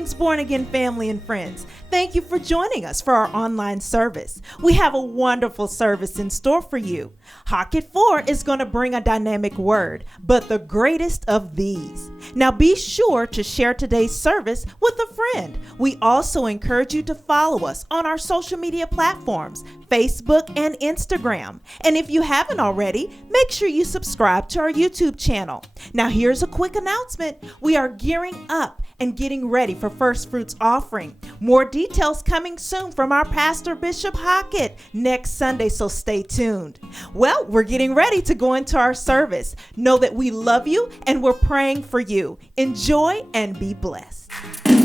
Greetings, born-again family and friends. Thank you for joining us for our online service. We have a wonderful service in store for you. Hockett 4 is going to bring a dynamic word, but the greatest of these. Now be sure to share today's service with a friend. We also encourage you to follow us on our social media platforms, Facebook and Instagram. And if you haven't already, make sure you subscribe to our YouTube channel. Now here's a quick announcement. We are gearing up and getting ready for First Fruits offering. More details coming soon from our pastor, Bishop Hockett, next Sunday, so stay tuned. Well, we're getting ready to go into our service. Know that we love you and we're praying for you. Enjoy and be blessed. We're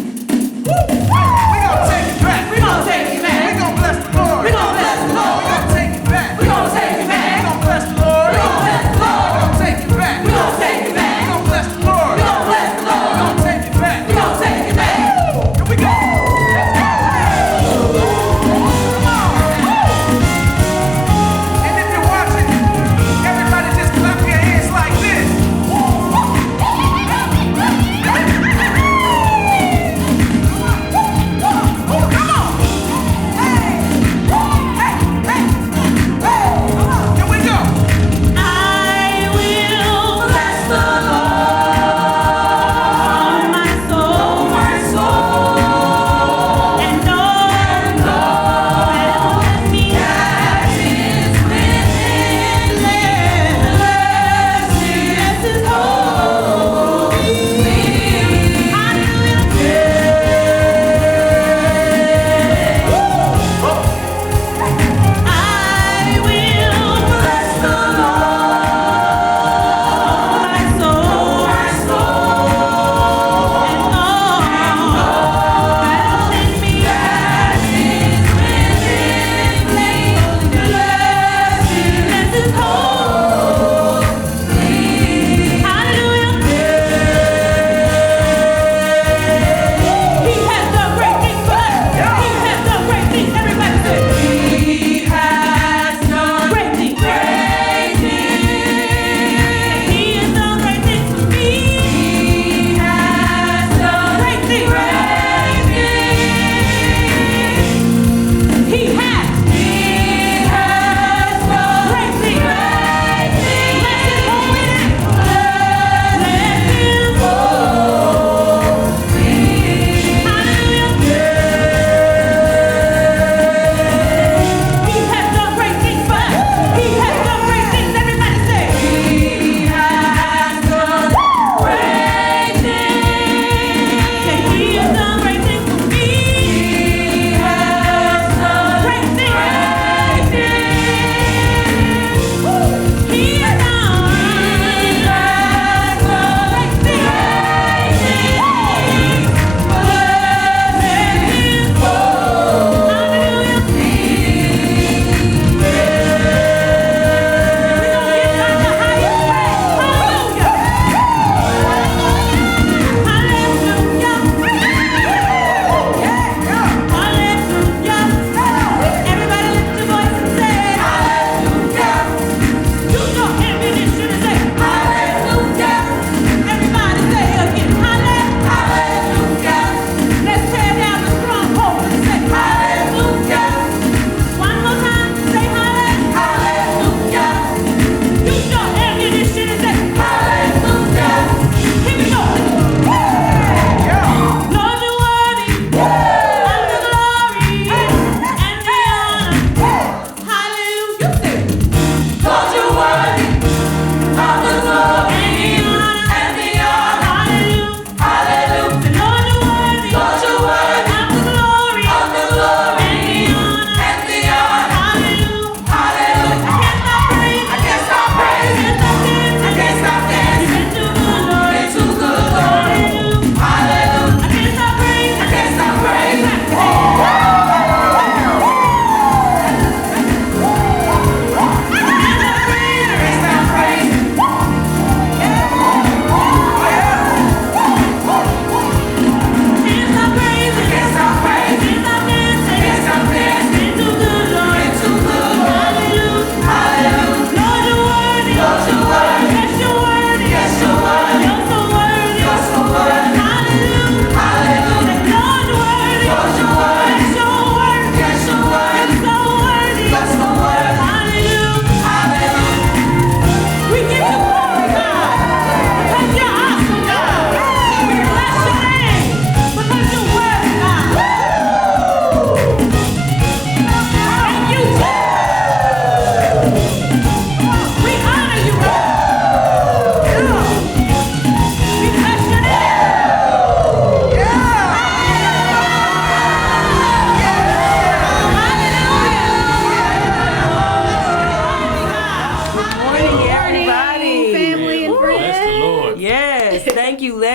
gonna take it back. We're gonna take it back. We're gonna bless the Lord. We're gonna bless the Lord. We're gonna take it back. We're gonna take it back. We're gonna bless the Lord. We're gonna bless the Lord. We're gonna take it back. We're gonna take it back. We're gonna bless the Lord. We're gonna bless the Lord. We're gonna take it back. We're gonna take it back. Here we go. And if you're watching, everybody just clap your hands like this.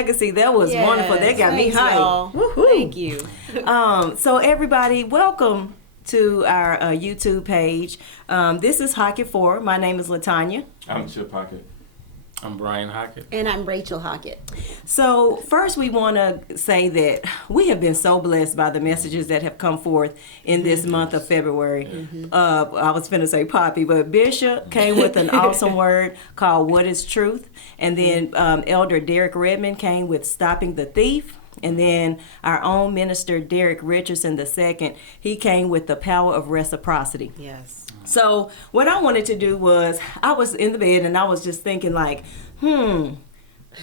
legacy. That was wonderful. That got me hyped. Thank you. So everybody, welcome to our YouTube page. This is Hockett 4. My name is LaTanya. I'm Chip Hockett. I'm Brian Hockett. And I'm Rachel Hockett. So first we want to say that we have been so blessed by the messages that have come forth in this month of February. I was finna say Poppy, but Bishop came with an awesome word called What is Truth? And then Elder Derek Redmond came with Stopping the Thief. And then our own minister, Derek Richardson II, he came with the power of reciprocity. Yes. So what I wanted to do was, I was in the bed and I was just thinking like,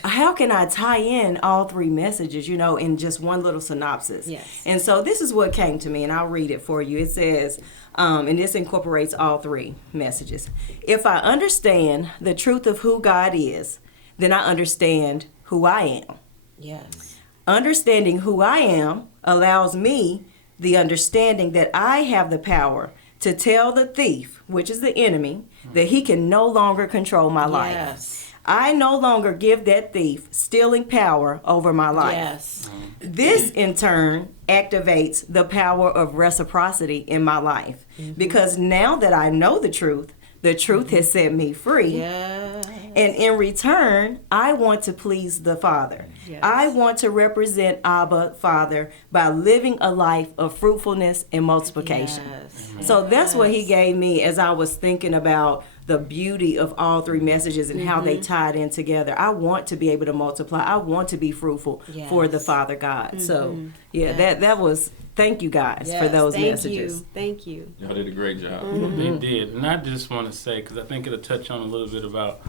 how can I tie in all three messages, in just one little synopsis? Yes. And so this is what came to me, and I'll read it for you. It says, and this incorporates all three messages. If I understand the truth of who God is, then I understand who I am. Yes. Understanding who I am allows me the understanding that I have the power to tell the thief, which is the enemy, that he can no longer control my life. Yes. I no longer give that thief stealing power over my life. Yes. This, in turn, activates the power of reciprocity in my life. Because now that I know the truth has set me free. Yes. And in return, I want to please the Father. Yes. I want to represent Abba, Father, by living a life of fruitfulness and multiplication. Yes. So that's what he gave me as I was thinking about the beauty of all three messages and how they tied in together. I want to be able to multiply. I want to be fruitful for the Father God. So, that was, thank you guys for those messages. Thank you. Y'all did a great job. They did. And I just want to say, because I think it'll touch on a little bit about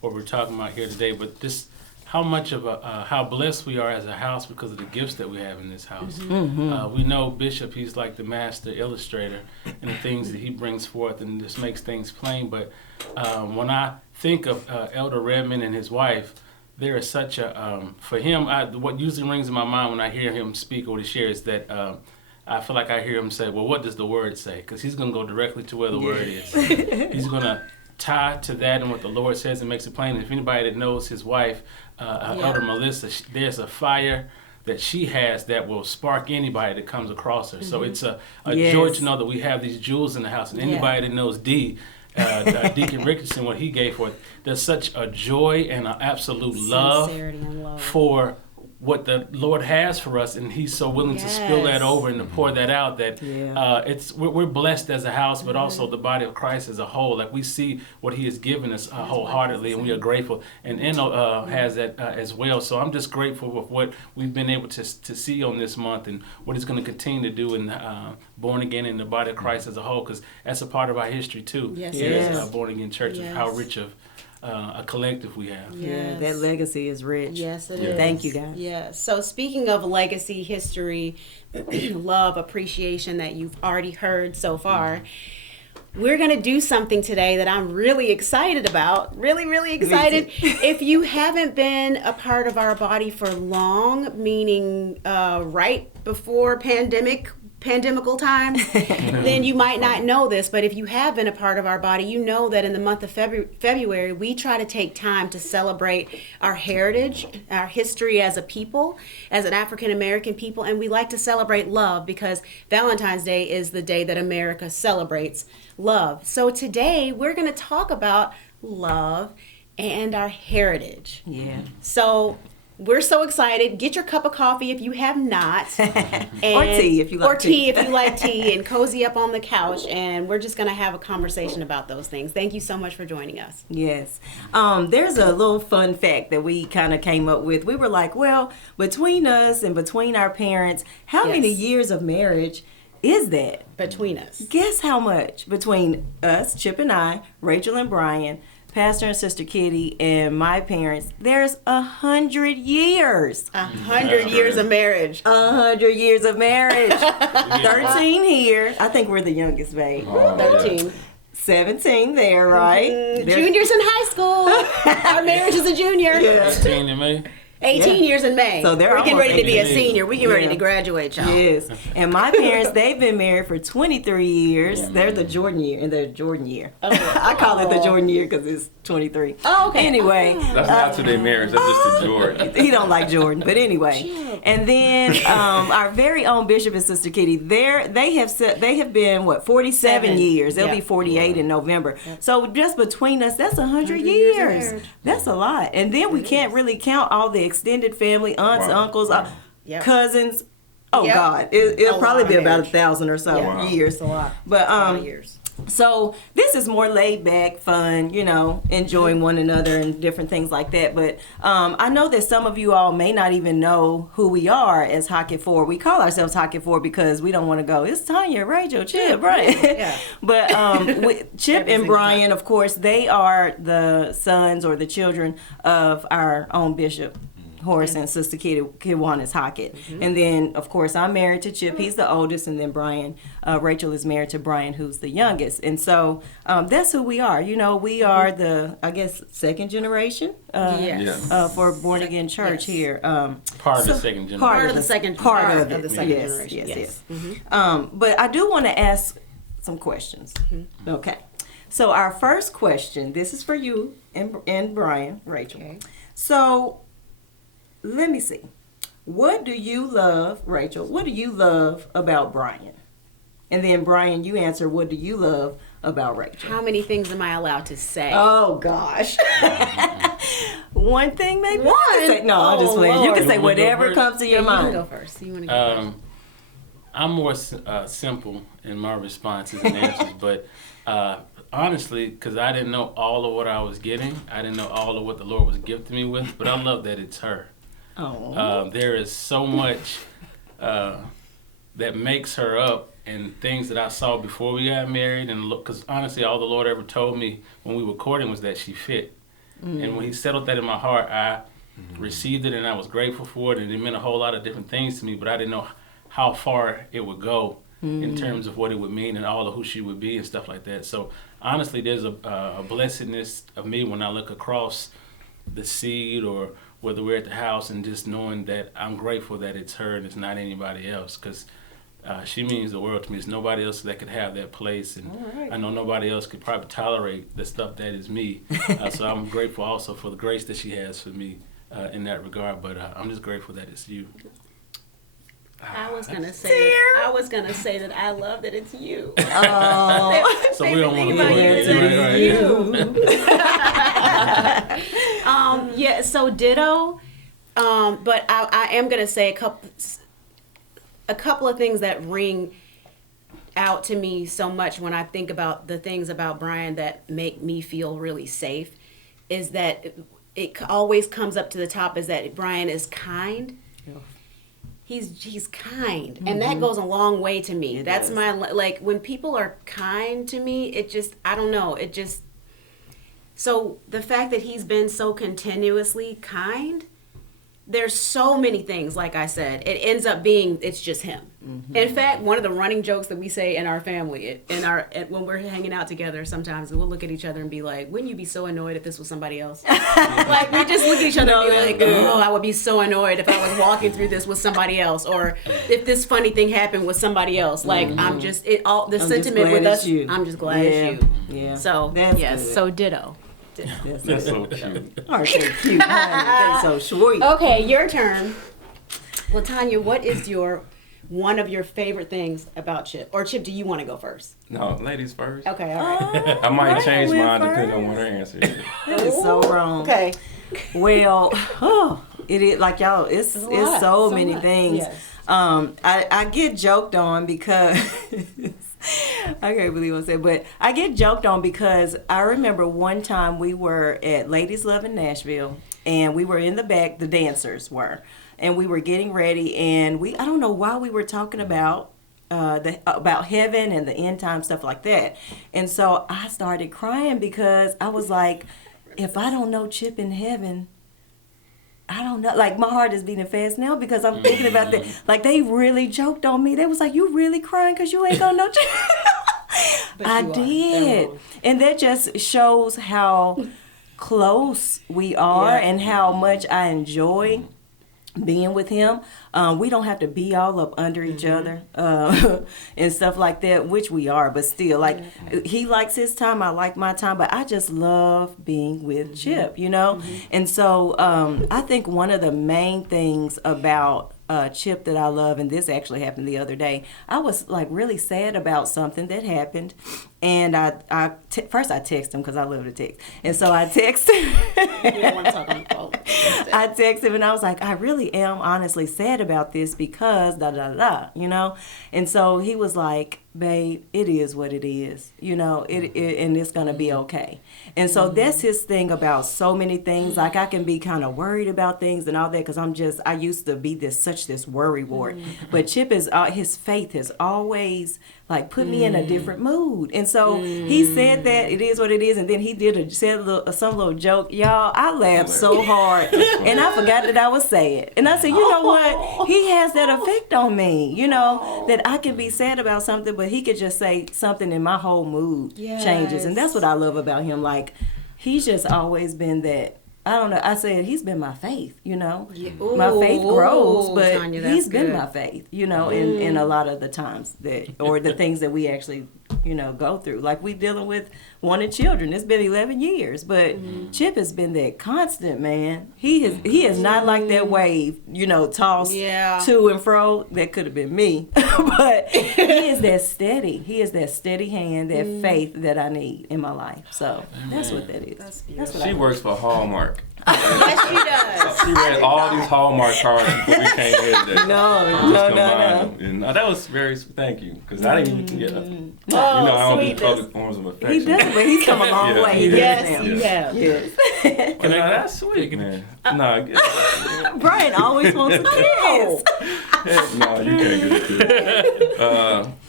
what we're talking about here today, but this, how much of how blessed we are as a house because of the gifts that we have in this house. We know Bishop, he's like the master illustrator and the things that he brings forth and just makes things plain. But when I think of Elder Redmond and his wife, there is such a, for him, what usually rings in my mind when I hear him speak or what he shares, that I feel like I hear him say, well, what does the word say? Because he's going to go directly to where the word is. He's going to tie to that and what the Lord says and makes it plain. And if anybody that knows his wife, Elder Melissa, there's a fire that she has that will spark anybody that comes across her. So it's a joy to know that we have these jewels in the house. And anybody that knows Deacon Richardson, what he gave forth, there's such a joy and an absolute love for what the Lord has for us, and he's so willing to spill that over and to pour that out, that we're blessed as a house, but also the body of Christ as a whole. Like, we see what he has given us wholeheartedly, and we are grateful. And Enno has that as well. So I'm just grateful with what we've been able to see on this month and what he's going to continue to do in Born Again in the body of Christ as a whole, because that's a part of our history too. Yes. Born Again Church, of how rich of a collective we have. Yeah, that legacy is rich. Yes, it is. Thank you, guys. Yes. So speaking of legacy, history, love, appreciation that you've already heard so far, we're going to do something today that I'm really excited about. Really, really excited. If you haven't been a part of our body for long, meaning right before pandemical times, then you might not know this, but if you have been a part of our body, you know that in the month of February, we try to take time to celebrate our heritage, our history as a people, as an African American people, and we like to celebrate love because Valentine's Day is the day that America celebrates love. So today, we're going to talk about love and our heritage. Yeah. So we're so excited. Get your cup of coffee if you have not. Or tea if you like tea. Or tea if you like tea, and cozy up on the couch, and we're just going to have a conversation about those things. Thank you so much for joining us. Yes. There's a little fun fact that we kind of came up with. We were like, well, between us and between our parents, how many years of marriage is that? Between us. Guess how much? Between us, Chip and I, Rachel and Brian, Pastor and Sister Kitty, and my parents, there's 100 years. 100 years of marriage. 100 years of marriage. 13 here. I think we're the youngest, babe. 13. 17 there, right? Juniors in high school. Our marriage is a junior. 13 in May. 18 years in May. So they're we're getting almost ready to be a 18. senior. We're getting ready Yeah. to graduate, y'all. Yes. And my parents, they've been married for 23 years. They're the Jordan year, in their Jordan year. I call it the Jordan year because it's 23. Oh, okay. Anyway, That's not to their marriage. That's just to Jordan. he don't like Jordan, but anyway. And then our very own Bishop and Sister Kitty, they have been 47 years. They'll Yeah. be 48 in November. So just between us, that's 100 years. That's a lot. And then we can't really count all the extended family, aunts, Wow. uncles, Yep. cousins. Oh Yep. God, it'll A probably lot be of about age. 1,000 or so Wow. years. It's a lot. But A lot of years. so this is more laid back, fun, enjoying one another and different things like that. But I know that some of you all may not even know who we are as Hockett 4. We call ourselves Hockett 4 because we don't want to go, it's Tanya, Rachel, Chip, right? Yeah. But Chip Every and single Brian, of course, they are the sons or the children of our own Bishop Horace and Sister Kiwanis Hockett. And then, of course, I'm married to Chip. He's the oldest. And then Brian, Rachel is married to Brian, who's the youngest. And so that's who we are. We are the, I guess, second generation Yes. for Born Again Church Yes. here. Part of the second generation. Part of the second part of the it. second Yes, generation. yes. But I do want to ask some questions. Okay. So our first question, this is for you and Brian, Rachel. Okay. So let me see. What do you love, Rachel? What do you love about Brian? And then Brian, you answer, what do you love about Rachel? How many things am I allowed to say? Oh gosh. One thing maybe? One? You can say, no, I'm just Oh, playing. You can Lord. say whatever comes to Yeah, your you can mind. go first. You want to go first? I'm more simple in my responses and answers, but honestly, because I didn't know all of what I was getting, I didn't know all of what the Lord was gifting me with, but I love that it's her. Oh. There is so much that makes her up, and things that I saw before we got married, and because honestly, all the Lord ever told me when we were courting was that she fit. And when He settled that in my heart, I received it, and I was grateful for it, and it meant a whole lot of different things to me, but I didn't know how far it would go in terms of what it would mean and all of who she would be and stuff like that. So honestly, there's a blessedness of me when I look across the seed or whether we're at the house and just knowing that I'm grateful that it's her and it's not anybody else, because she means the world to me. There's nobody else that could have that place, and I know nobody else could probably tolerate the stuff that is me. So I'm grateful also for the grace that she has for me in that regard, but I'm just grateful that it's you. I was gonna say that I love that it's you. Oh. So we don't want to Favorite do thing about you it. is that Right. Yeah. So ditto. But I am gonna say a couple of things that ring out to me so much when I think about the things about Brian that make me feel really safe. Is that it always comes up to the top? Is that Brian is kind. He's kind, and that goes a long way to me. That's does. my, like, when people are kind to me, it just, I don't know, it just, so the fact that he's been so continuously kind, there's so many things, like I said, it ends up being, it's just him. In fact, one of the running jokes that we say in our family, when we're hanging out together, sometimes we'll look at each other and be like, wouldn't you be so annoyed if this was somebody else? Like, we just look at each other and be like, oh, I would be so annoyed if I was walking through this with somebody else, or if this funny thing happened with somebody else. Like, I'm just, the sentiment with us, I'm just glad it's you. Yeah. So, That's yes, good. so ditto. That's so cute. Oh, so cute. They're so sweet. Okay, your turn. Well, Tanya, what is one of your favorite things about Chip? Or Chip, do you want to go first? No, ladies first. Okay, all right. I might Brian change went mine first. depending on what her answer is. That is so wrong. Okay. Well, it is like y'all. It's lot, so so many much. things. Yes. I get joked on because I can't believe I said, but I get joked on because I remember one time we were at Ladies Love in Nashville, and we were in the back. The dancers were, and we were getting ready, and I don't know why we were talking about about heaven and the end time stuff like that. And so I started crying because I was like, if I don't know Chip in heaven, I don't know. Like, my heart is beating fast now because I'm thinking about that. Like, they really joked on me. They was like, you really crying because you ain't gonna know Chip? But I you are. did. They're wrong. And that just shows how close we are and how much I enjoy being with him. We don't have to be all up under each other and stuff like that, which we are, but still, like, he likes his time, I like my time, but I just love being with Chip, you know? And so I think one of the main things about Chip that I love, and this actually happened the other day, I was like really sad about something that happened, and first I texted him because I love to text, and so I texted You don't want to talk on the phone. I texted him and I was like, I really am honestly sad about this because da da da, you know? And so he was like, babe, it is what it is, you know, and it's gonna be okay. And so that's his thing about so many things. Like, I can be kind of worried about things and all that because I used to be this worry wart. But Chip is, his faith has always like put me in a different mood. And so he said that it is what it is, and then he said some little joke. Y'all, I laughed so hard, and I forgot that I was sad. And I said, you know what? He has that effect on me, you know, that I can be sad about something, but he could just say something and my whole mood changes. And that's what I love about him. Like, he's just always been that. I don't know. I said he's been my faith, you know. Yeah. My faith grows, but Tanya, he's been my faith, you know, in a lot of the times or the things that we actually, you know, go through. Like, we dealing with wanting children. It's been 11 years, but Chip has been that constant, man. He is not like that wave, you know, tossed to and fro. That could have been me, but he is that steady. He is that steady hand, that faith that I need in my life. So that's what that is. That's what She works for Hallmark. Yes, she does. She read all these Hallmark cards before we came here today. No. And that was very, thank you, because I didn't even get up. You know, Oh, I don't do sweetness. public forms of affection. He does, but he's come a long Yeah. way. Yes, you have. Yes. Well, no, that's sweet, man. No, Brian always wants a kiss. no, you can't get it.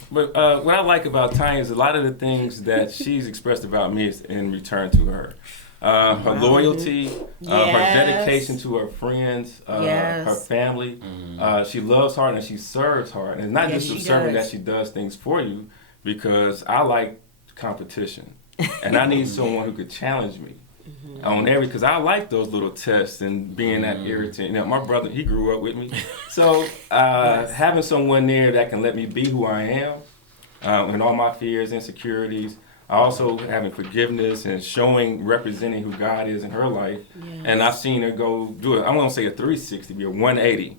But what I like about Tanya is a lot of the things that she's expressed about me is in return to her. Her loyalty, her dedication to her friends, her family. She loves hard and she serves hard. And it's not just serving that she does things for you, because I like competition. And I need someone who could challenge me on because I like those little tests and being that irritant. You know, my brother, he grew up with me. So having someone there that can let me be who I am and all my fears, insecurities, also having forgiveness and representing who God is in her life. Yes. And I've seen her go do it. I'm going to say a 360, be a 180.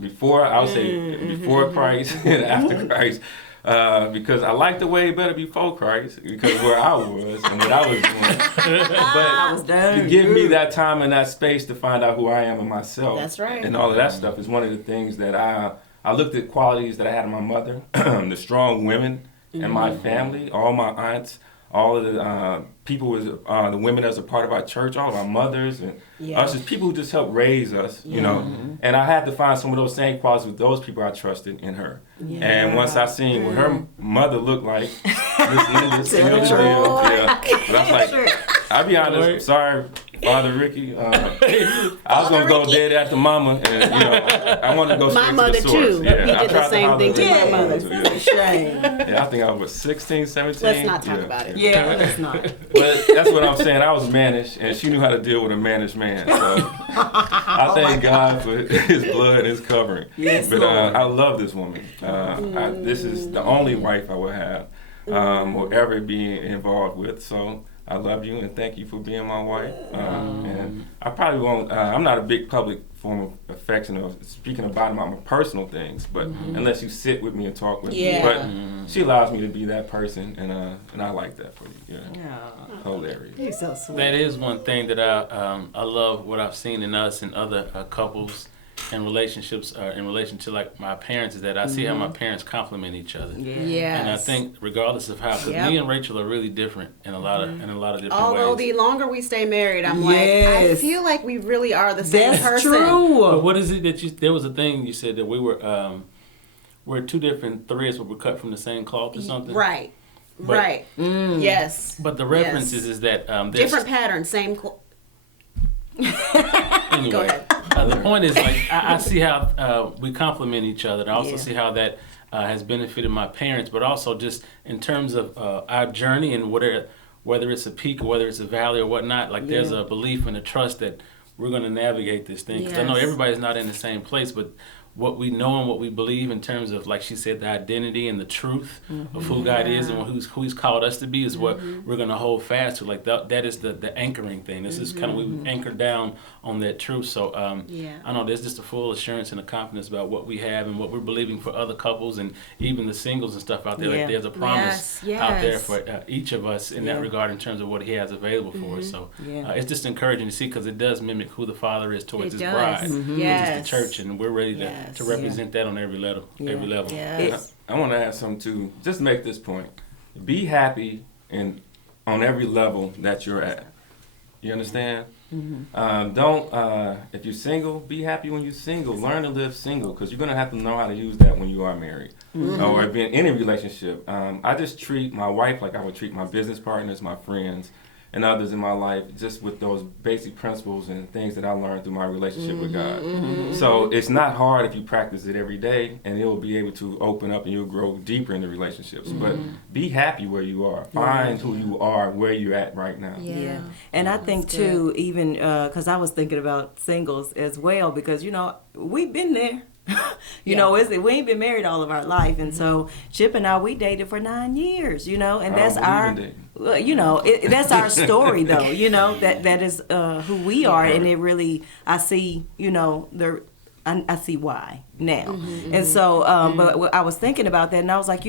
Before, I would say before Christ and after Christ. Because I liked the way better before Christ, because where I was and what I was doing. But to give me that time and that space to find out who I am in myself. That's right. And all of that stuff is one of the things that I looked at qualities that I had in my mother, the strong women in my family, all my aunts, all of the people, the women as a part of our church, all of our mothers, and us as people who just helped raise us, you know. And I had to find some of those same qualities with those people I trusted in her. And once I seen what her mother looked like, but I was like, I'll be honest, I'm sorry, Father Ricky. I was gonna go dead after Mama, and you know, I wanted to go straight My to the mother source. too. Yeah, He I did tried the same thing to my mother. That's a shame. Yeah, I think I was 16, 17. Let's not talk about it. Yeah, let's not. But that's what I'm saying. I was managed, and she knew how to deal with a managed man. So I thank God for His blood and His covering. Yes, but Lord. I love this woman. This is the only wife I will have or ever be involved with. So I love you and thank you for being my wife. And I probably won't. I'm not a big public form of affection or speaking about my personal things, but unless you sit with me and talk with me. But she allows me to be that person, and I like that for you. Yeah. Hilarious. He's so sweet. That is one thing that I love what I've seen in us and other couples and relationships in relation to like my parents is that I see how my parents complement each other. Yes. And I think regardless of how, because me and Rachel are really different in a lot of different Although ways. the longer we stay married, I'm like, I feel like we really are the same That's person. true. But what is it that there was a thing you said that we were we're two different threads, but we're cut from the same cloth or something. Right. But- Right. Yes. But the reference is that there's Different patterns, same. Anyway, Go ahead. The point is, like, I see how we complement each other. And I also see how that has benefited my parents, but also just in terms of our journey and whether it's a peak or whether it's a valley or whatnot, like there's a belief and a trust that we're going to navigate this thing. Because I know everybody's not in the same place, but what we know and what we believe in terms of, like she said, the identity and the truth of who God is and who He's called us to be is what we're going to hold fast to. Like that is the anchoring thing. This is kind of, we anchored down on that truth. So I know there's just a full assurance and a confidence about what we have and what we're believing for other couples and even the singles and stuff out there. Like there's a promise out there for each of us in that regard in terms of what He has available for us. So it's just encouraging to see, because it does mimic who the Father is towards His bride, which is the church, and we're ready to represent that on every level. Every level. Yes. I want to add something too. Just make this point: be happy on every level that you're at. You understand? Don't. If you're single, be happy when you're single. Learn to live single, because you're gonna have to know how to use that when you are married or be in any relationship. I just treat my wife like I would treat my business partners, my friends, and others in my life, just with those basic principles and things that I learned through my relationship with God. So it's not hard if you practice it every day, and you'll be able to open up and you'll grow deeper into relationships. But be happy where you are. Find who you are, where you're at right now. Yeah. And I think too, even because I was thinking about singles as well, because we've been there. You know, we ain't been married all of our life, and so Chip and I, we dated for 9 years. And that's our. That's our story, though. That is who we are, and it really, I see, I see why now. And so, but I was thinking about that, and I was like,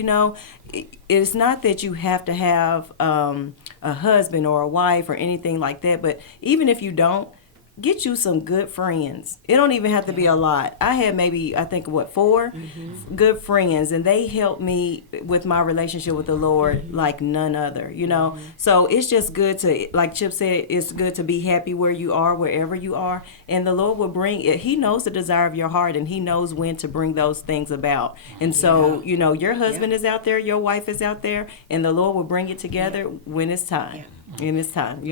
it's not that you have to have a husband or a wife or anything like that, but even if you don't, get you some good friends. It don't even have to be a lot. I had maybe, I think, 4 good friends, and they helped me with my relationship with the Lord like none other, So it's just good to, like Chip said, it's good to be happy where you are, wherever you are, and the Lord will bring it. He knows the desire of your heart, and He knows when to bring those things about. And so, your husband is out there, your wife is out there, and the Lord will bring it together when it's time. In this time,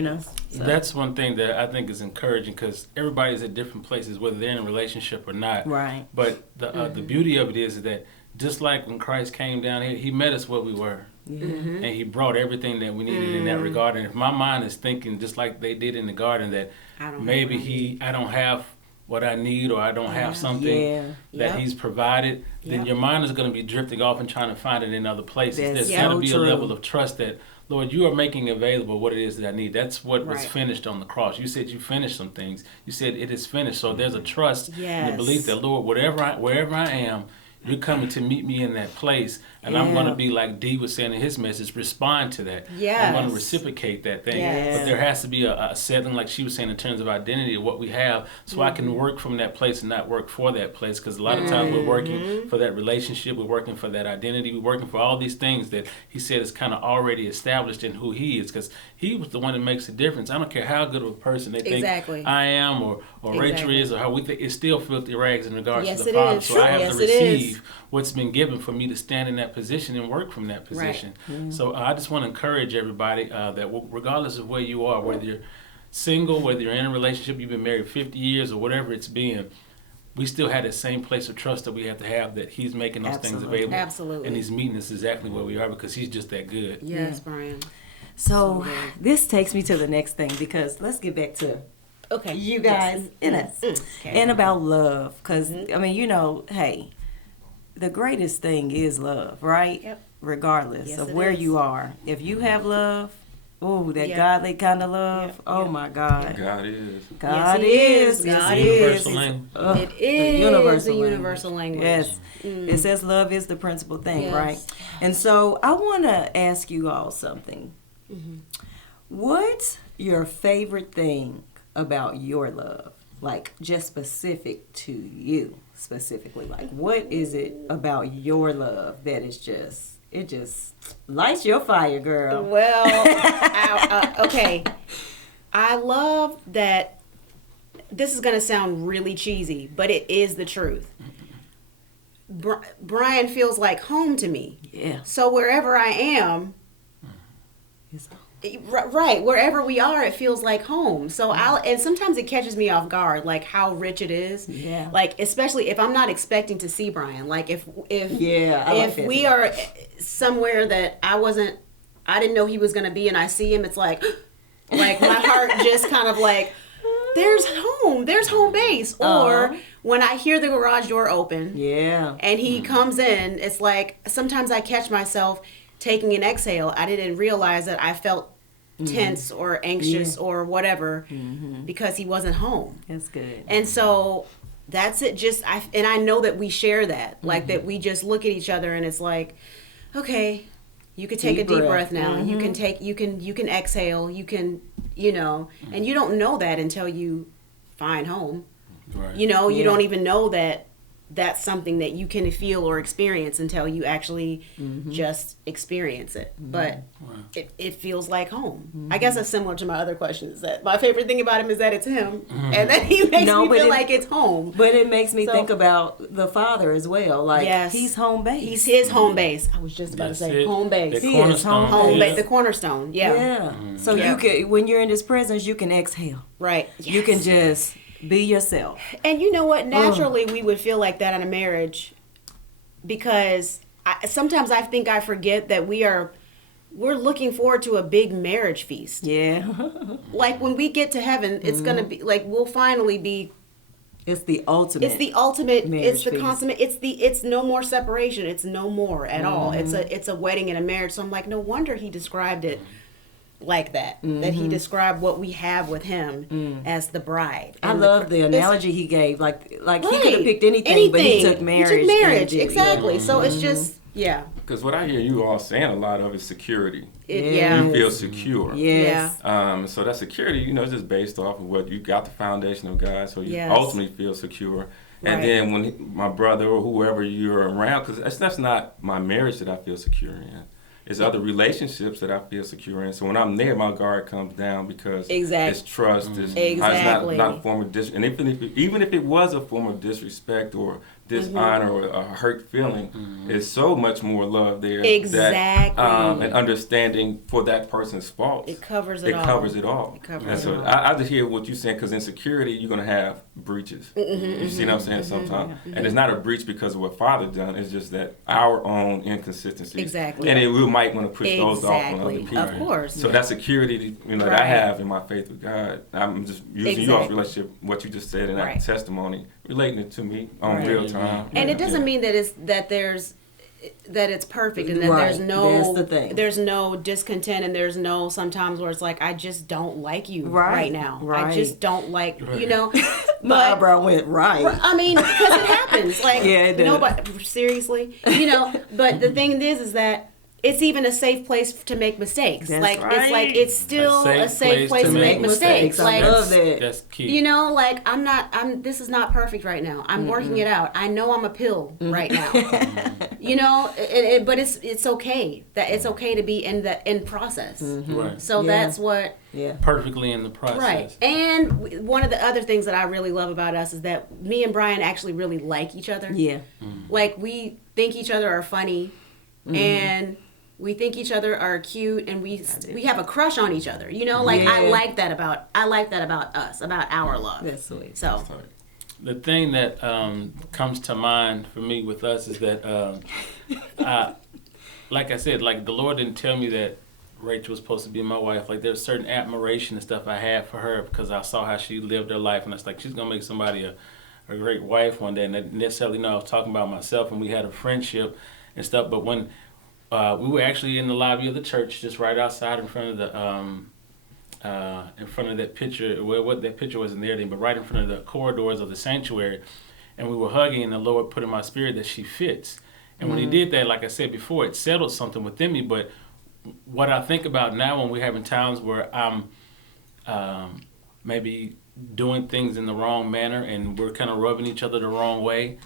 So. That's one thing that I think is encouraging, because everybody's at different places, whether they're in a relationship or not. Right. But the beauty of it is that just like when Christ came down here, He met us where we were. And He brought everything that we needed in that regard. And if my mind is thinking just like they did in the garden, that maybe I don't have what I need, or I don't have something that He's provided, then your mind is going to be drifting off and trying to find it in other places. There's got to be a level of trust that, Lord, you are making available what it is that I need. That's what was finished on the cross. You said you finished some things. You said it is finished. So there's a trust and the belief that, Lord, wherever I am, you're coming to meet me in that place. And I'm going to be, like Dee was saying in his message, respond to that. I'm going to reciprocate that thing. But there has to be a setting, like she was saying, in terms of identity of what we have, so I can work from that place and not work for that place. Because a lot of times we're working for that relationship, we're working for that identity, we're working for all these things that He said is kind of already established in who He is. Because He was the one that makes the difference. I don't care how good of a person they think I am, or Rachel is, or how we think, it's still filthy rags in regards to the Father. So I have to receive what's been given for me to stand in that position and work from that position. So I just want to encourage everybody that regardless of where you are, whether you're single, whether you're in a relationship, you've been married 50 years or whatever it's been, we still have that same place of trust that we have to have, that He's making those things available. Absolutely. And He's meeting us exactly where we are, because He's just that good. Yes, Brian. So this takes me to the next thing, because let's get back to you guys and us. And about love. Because, hey, the greatest thing is love, right? Yep. Regardless of where you are. If you have love, godly kind of love, my God. God is. God is. God Universal is. language. It is the universal language. Yes. It says love is the principal thing, right? And so I want to ask you all something. What's your favorite thing about your love? Like, just specific to you, specifically. Like, what is it about your love that is it just lights your fire, girl? Well, okay. I love that. This is going to sound really cheesy, but it is the truth. Brian feels like home to me. Yeah. So wherever I am, right, wherever we are, it feels like home. So and sometimes it catches me off guard, like how rich it is. Yeah. Like, especially if I'm not expecting to see Brian. Like if we are somewhere that I wasn't I didn't know he was going to be, and I see him, it's like my heart just kind of like, there's home base. Or when I hear the garage door open and he comes in, it's like sometimes I catch myself taking an exhale. I didn't realize that I felt tense or anxious or whatever because he wasn't home. That's good. And so that's it. And I know that we share that, like that we just look at each other and it's like, okay, you can take a deep breath now. You can exhale. You can, and you don't know that until you find home. Right. You don't even know that that's something that you can feel or experience until you actually just experience it. But it feels like home. I guess that's similar to my other questions. That my favorite thing about him is that it's him, and that he makes me feel like it's home. But it makes me think about the Father as well. Like he's home base. He's his home base. I was just about to say home base. He is home base. The cornerstone. Yeah. So you can, when you're in His presence, you can exhale. Right. You can just be yourself. And you know what? Naturally, we would feel like that in a marriage because sometimes I think I forget that we're looking forward to a big marriage feast. Yeah. Like when we get to heaven, it's going to be like we'll finally be. It's the ultimate. It's the ultimate. It's the feast. consummate. It's no more separation. It's no more at all. It's a wedding and a marriage. So I'm like, no wonder he described it like that. That he described what we have with him as the bride. I love the analogy he gave. Like he Right. could have picked anything, but he took marriage. He took marriage, and did- exactly. So it's just Because what I hear you all saying a lot of is security. Yeah. You feel secure. Yes. So that security, is just based off of what you got the foundation of God, so you ultimately feel secure. And then when my brother or whoever you're around, because that's not my marriage that I feel secure in. It's other relationships that I feel secure in. So when I'm there, my guard comes down because it's trust. It's not a form of and even if it was a form of disrespect or dishonor or a hurt feeling, it's so much more love there. Exactly. That, and understanding for that person's faults. It covers it all. It covers it all. And so I just hear what you're saying, because in security, you're going to have breaches. You see what I'm saying? Sometimes. And it's not a breach because of what Father done. It's just that our own inconsistencies. Exactly. And we might want to push those off on other people. Of course. So that security, that I have in my faith with God, I'm just using your relationship, what you just said in that testimony, relating it to me on real time. And it doesn't mean that it's perfect and that there's no discontent and there's no sometimes where it's like I just don't like you right now. I just don't like My eyebrow went right. I mean, because it happens. Like it does. nobody seriously, But the thing is that it's even a safe place to make mistakes. It's still a safe place to make mistakes. I love that. That's key. This is not perfect right now. I'm working it out. I know I'm a pill right now. But it's okay. That it's okay to be in process. Right. So that's what. Yeah. Perfectly in the process. Right. And one of the other things that I really love about us is that me and Brian actually really like each other. Yeah. Like we think each other are funny and we think each other are cute, and we have a crush on each other. I like that about us, about our love. That's sweet. So the thing that comes to mind for me with us is that, like I said, like the Lord didn't tell me that Rachel was supposed to be my wife. Like there's certain admiration and stuff I have for her because I saw how she lived her life, and it's like she's gonna make somebody a great wife one day. And I didn't necessarily know I was talking about myself, and we had a friendship and stuff. But when we were actually in the lobby of the church, just right outside in front of the in front of that picture. Well, what that picture wasn't there then, but right in front of the corridors of the sanctuary, and we were hugging, and the Lord put in my spirit that she fits. And when He did that, like I said before, it settled something within me. But what I think about now, when we're having times where I'm maybe doing things in the wrong manner, and we're kind of rubbing each other the wrong way,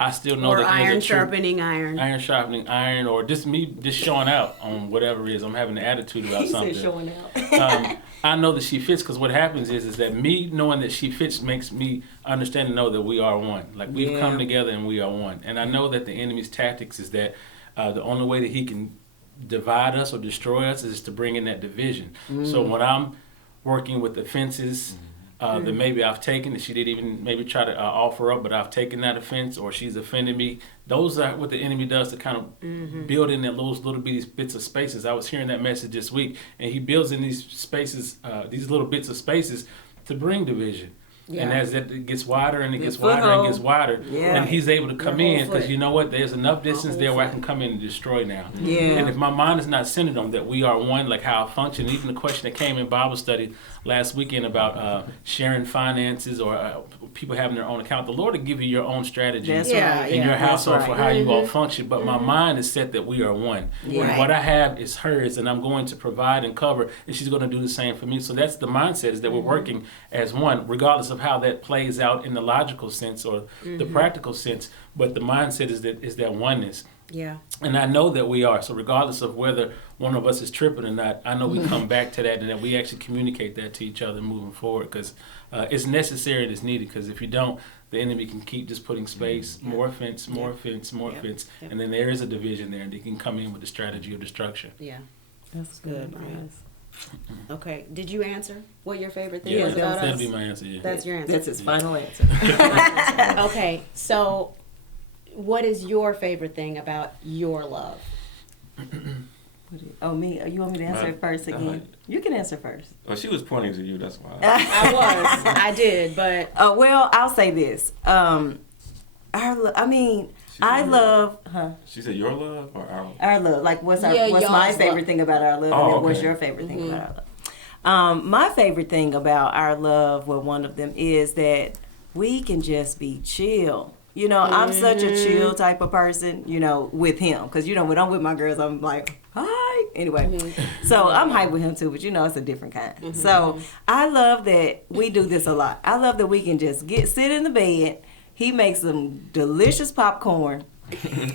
I still know that iron sharpening iron. Iron sharpening iron, or just me just showing out on whatever it is. I'm having an attitude about something. Showing out. I know that she fits, because what happens is that me knowing that she fits makes me understand and know that we are one. Like we've come together and we are one. And I know that the enemy's tactics is that the only way that he can divide us or destroy us is to bring in that division. So when I'm working with offenses, that maybe I've taken that she didn't even maybe try to offer up, but I've taken that offense, or she's offended me. Those are what the enemy does to kind of build in those little bitty bits of spaces. I was hearing that message this week, and he builds in these spaces, these little bits of spaces to bring division. Yeah. And as it gets wider and it gets Foothold. wider and gets wider, Yeah. and he's able to come Your whole in because foot. you know what? There's enough distance whole there where I foot. can come in and destroy now. Yeah. And if my mind is not centered on that we are one, like how I function, even the question that came in Bible study last weekend about sharing finances or people having their own account, the Lord will give you your own strategy That's Yeah, right. in your That's household right. for how you all function. But my mind is set that we are one. Yeah. And what I have is hers, and I'm going to provide and cover, and she's going to do the same for me. So that's the mindset, is that we're working as one, regardless of how that plays out in the logical sense or the practical sense. But the mindset is that oneness. Yeah. And I know that we are. So regardless of whether one of us is tripping or not, I know we come back to that and that we actually communicate that to each other moving forward, because it's necessary and it's needed. Because if you don't, the enemy can keep just putting space, more offense, more offense, more offense. Yep. And then there is a division there, and they can come in with the strategy of destruction. Yeah. That's good, good. Brian. Okay. Did you answer what your favorite thing Yeah, was about that'd us? be my answer. Yeah. That's your answer. That's his final answer. Okay. So, what is your favorite thing about your love? Oh, me? You want me to answer it first again? You can answer first. Well, she was pointing to you. That's why. I did, but Well, I'll say this. I love, She said your love or our love? our love. Like, what's Yeah, what's my y'all's favorite love. thing about our love, Oh, and then what's okay. your favorite thing about our love? My favorite thing about our love, well, one of them is that we can just be chill. You know, I'm such a chill type of person, you know, with him. Because, you know, when I'm with my girls, I'm like, hi. Anyway, so I'm hype with him too, but, you know, it's a different kind. So I love that we do this a lot. I love that we can just sit in the bed. He makes some delicious popcorn.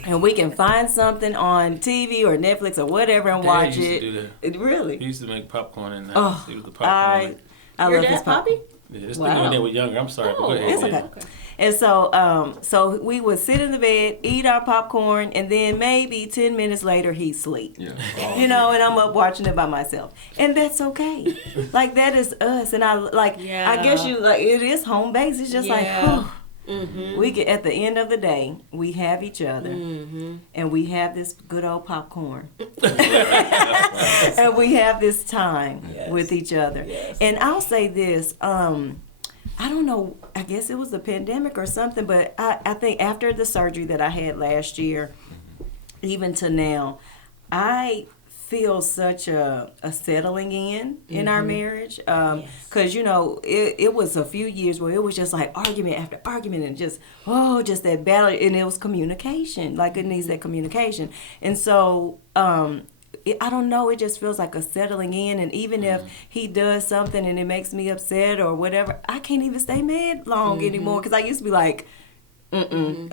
And we can find something on TV or Netflix or whatever and Dad watch used to it. do that. It really. He used to make popcorn in the Oh, house. He was the popcorn. I your love his dad, Poppy? Yeah, it's Wow. when they were younger. I'm sorry, but go ahead. It's yeah. okay. And so, so we would sit in the bed, eat our popcorn, and then maybe 10 minutes later he'd sleep. Yeah. You know, and I'm up watching it by myself, and that's okay. Like, that is us, and I guess you like it is home base. It's just like, whew. We get, at the end of the day, we have each other, and we have this good old popcorn, and we have this time with each other. And I'll say this. I don't know, I guess it was the pandemic or something, but I think after the surgery that I had last year, even to now, I feel such a settling in our marriage. Because, you know, it was a few years where it was just like argument after argument and just that battle. And it was communication. Like, it needs that communication. And so, I don't know, it just feels like a settling in, and even if he does something and it makes me upset or whatever, I can't even stay mad long anymore, because I used to be like, I'm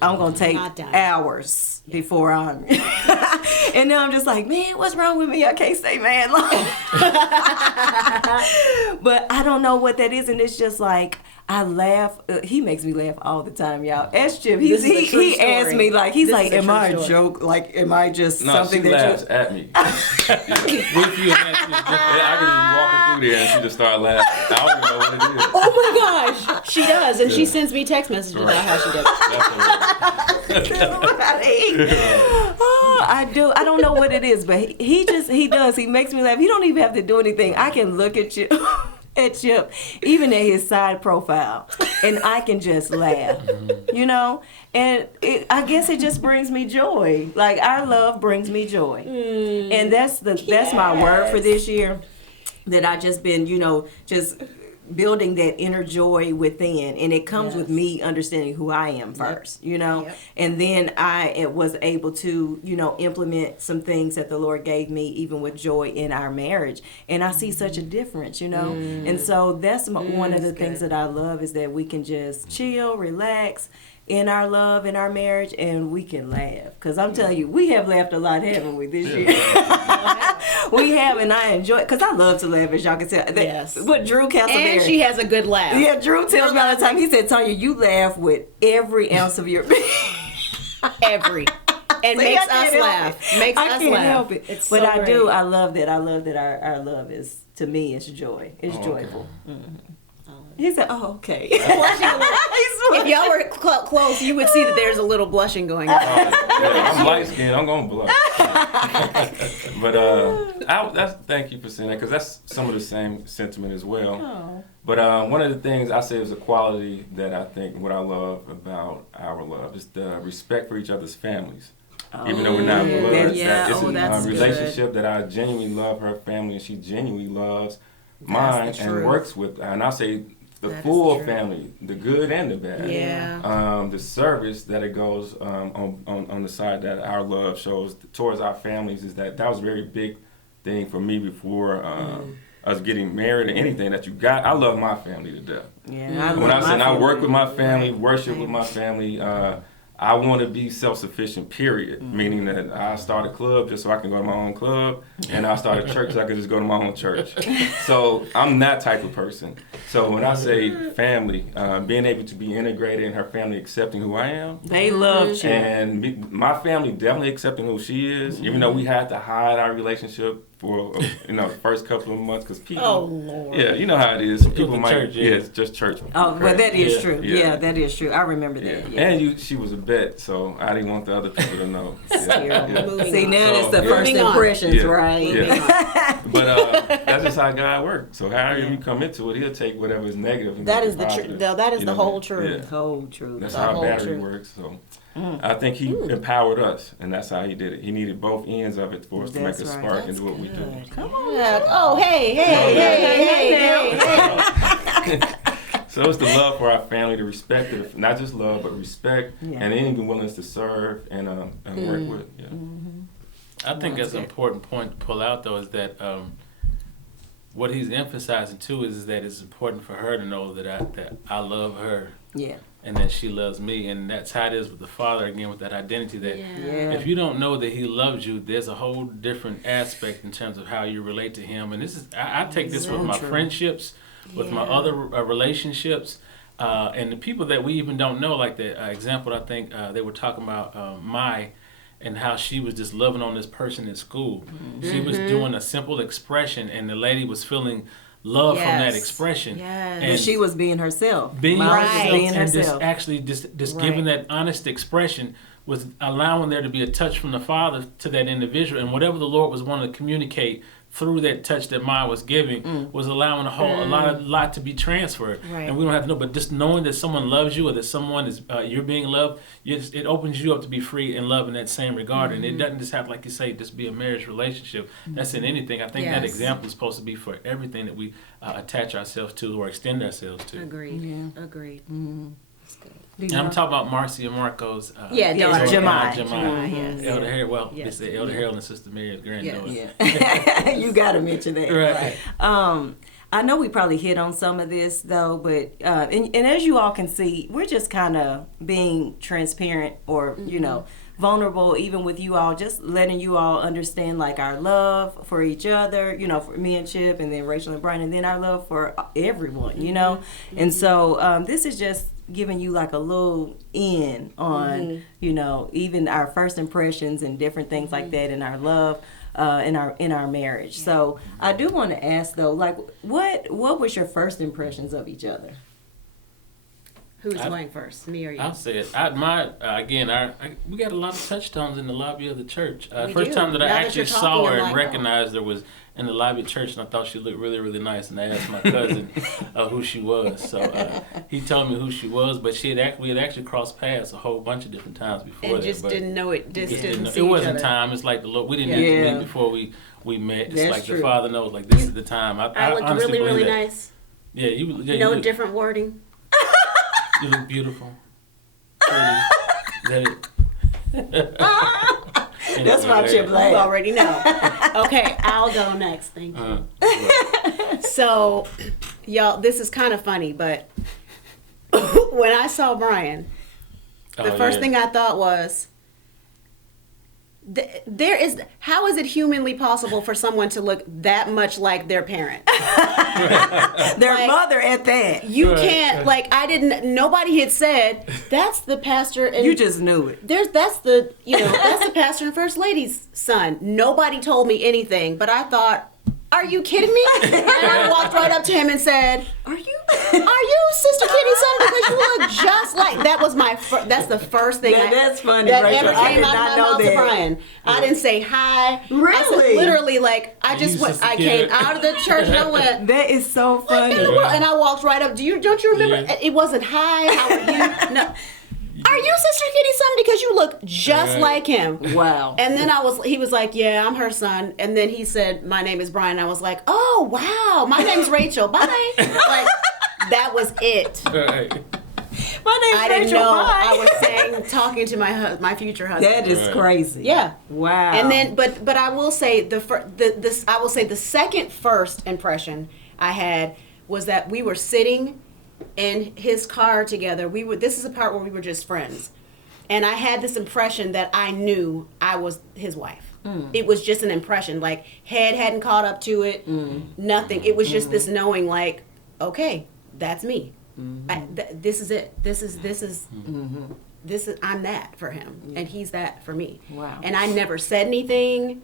gonna take Not done. hours before I'm and now I'm just like, man, what's wrong with me? I can't stay mad long. But I don't know what that is, and it's just like, I laugh. He makes me laugh all the time, y'all. Chip, This is a true he asked story. me, like, he's This like, is a am true I a story. joke? Like, am I just No, something she laughs that at me. With you, and I can just walk through there and she just start laughing. I don't even know what it is. Oh my gosh, she does, and she sends me text messages about how she does it. Oh, I do. I don't know what it is, but he does. He makes me laugh. He don't even have to do anything. I can look at you. At Chip, even at his side profile, and I can just laugh, you know, and I guess it just brings me joy. Like, our love brings me joy, and that's my word for this year. That I just been, you know, just building that inner joy within, and it comes with me understanding who I am first, you know, and then I was able to, you know, implement some things that the Lord gave me, even with joy in our marriage, and I see such a difference, you know, and so that's one of the things that I love, is that we can just chill, relax in our love, in our marriage, and we can laugh, because I'm telling you, we have laughed a lot, haven't we, this year? We have, and I enjoy it, because I love to laugh, as y'all can tell. Yes. But Drew Castleberry. And she has a good laugh. Yeah, Drew tells me all the time. He said, Tanya, you laugh with every ounce of your being. Every. And See, makes I can't us help laugh. it. Makes I us can't laugh. help it. It's But so I great. do. I love that. I love that our love is, to me, it's joy. It's joyful. I He said, "Oh, okay." Blushing a little. If y'all were close, you would see that there's a little blushing going on. Yeah, I'm light skinned. I'm gonna blush. But thank you for saying that, because that's some of the same sentiment as well. Oh. But one of the things I say is a quality that I think what I love about our love is the respect for each other's families. Even though we're not blood, yeah. it's That's a relationship that I genuinely love her family, and she genuinely loves mine and works with. And I say the full family, the good and the bad. Yeah. The service that it goes on the side that our love shows towards our families is that was a very big thing for me before us getting married or anything that you got. I love my family to death. Yeah. When I say I work with my family, worship with my family, I want to be self-sufficient, period. Meaning that I start a club just so I can go to my own club, and I start a church so I can just go to my own church. So I'm that type of person. So when I say family, being able to be integrated and her family accepting who I am. They love you. And my family definitely accepting who she is, even though we had to hide our relationship for the first couple of months, because people. Oh Lord. Yeah, you know how it is. People might. Church, yeah, it's just church. Oh, but that is Yeah. true. Yeah. Yeah, that is true. I remember that. Yeah. And she was a vet, so I didn't want the other people to know. Moving See, on. now that's the So, first Moving on. impressions, Yeah. right? Yeah. But that's just how God works. So however you come into it, He'll take whatever is negative and That make is it the positive. truth. That is You the know, whole truth. yeah. Whole truth. That's The how whole battery truth. works. So I think He empowered us, and that's how He did it. He needed both ends of it for us to make That's a right. spark and do what we do. Come on. Yeah. Oh, hey. So it's the love for our family, the respect, not just love, but respect, Yeah. and even willingness to serve and work with. Yeah. I think that's an important point to pull out, though, is that what he's emphasizing too is that it's important for her to know that I love her, Yeah. and that she loves me, and that's how it is with the Father again, with that identity that. Yeah. If you don't know that He loves you, there's a whole different aspect in terms of how you relate to Him. And this is, I take this with my friendships, with my other relationships, and the people that we even don't know. Like the example, I think they were talking about Mai, and how she was just loving on this person in school. She was doing a simple expression, and the lady was feeling love from that expression. Yes. And she was being herself. Being Mom was herself, being and herself. just giving that honest expression was allowing there to be a touch from the Father to that individual, and whatever the Lord was wanting to communicate through that touch that Maya was giving was allowing a lot to be transferred. Right. And we don't have to know, but just knowing that someone loves you or that someone is you're being loved, it opens you up to be free and love in that same regard. And it doesn't just have, like you say, just be a marriage relationship. That's in anything. I think that example is supposed to be for everything that we attach ourselves to or extend ourselves to. Agreed. Agreed. And I'm talking about Marcy and Marco's daughter. Jemai. Jemai, yes. Elder Harold, well, Yes. it's the Elder Harold and Sister Mary's granddaughter. Yeah. You got to mention that. Right. I know we probably hit on some of this though, but and as you all can see, we're just kind of being transparent or vulnerable, even with you all, just letting you all understand like our love for each other, for me and Chip, and then Rachel and Brian, and then our love for everyone, And so this is just giving you like a little in on, even our first impressions and different things like that in our love. In our marriage. Yeah. So I do want to ask though, like, what was your first impressions of each other? Who's going first, me or you? I'll say it. We got a lot of touchstones in the lobby of the church. We First do. time that Now I that actually you're saw talking, her I'm and like, recognized her was in the lobby of church, and I thought she looked really, really nice. And I asked my cousin who she was. So he told me who she was, but we had actually crossed paths a whole bunch of different times before and that. just didn't know it. Just didn't see It each wasn't other. time. It's like the Lord. We didn't need to meet before we met. It's That's like true. the Father knows. Like this is the time. I looked honestly really, really believe that. nice. Yeah, you No look, different wording. You look beautiful. Pretty. That's my Chip You laugh. already know. Okay, I'll go next. Thank you. So, y'all, this is kind of funny, but when I saw Brian, the first thing I thought was, how is it humanly possible for someone to look that much like their parent? Their Like, mother at that. You can't, nobody had said, that's the pastor and You just knew it. that's the pastor and first lady's son. Nobody told me anything, but I thought, are you kidding me? And I walked right up to him and said, are you Sister Kitty's son? Because you look just like, that was that's the first thing that's funny, that Rachel. ever I came did out not of my know mouth to that. Brian. I didn't say hi. Really? I said, literally, like, I just You went, Sister I Kitty. came out of the church and I went, That is so funny. and I walked right up. Don't you remember? Yeah. It wasn't hi, how are you? No. Are you Sister Kitty's son? Because you look just Right. like him. Wow. And then he was like, yeah, I'm her son. And then he said, my name is Brian. I was like, oh, wow, my name's Rachel. Bye. Like, that was it. Right. My name's I didn't Rachel. know Bye. I was talking to my future husband. That is Right. crazy. Yeah. Wow. And then, but I will say the second first impression I had was that we were sitting in his car together. This is a part where we were just friends, and I had this impression that I knew I was his wife. It was just an impression, like head hadn't caught up to it, nothing. It was just this knowing, like, okay, that's me. This is it. This is I'm that for him, and he's that for me. Wow. And I never said anything.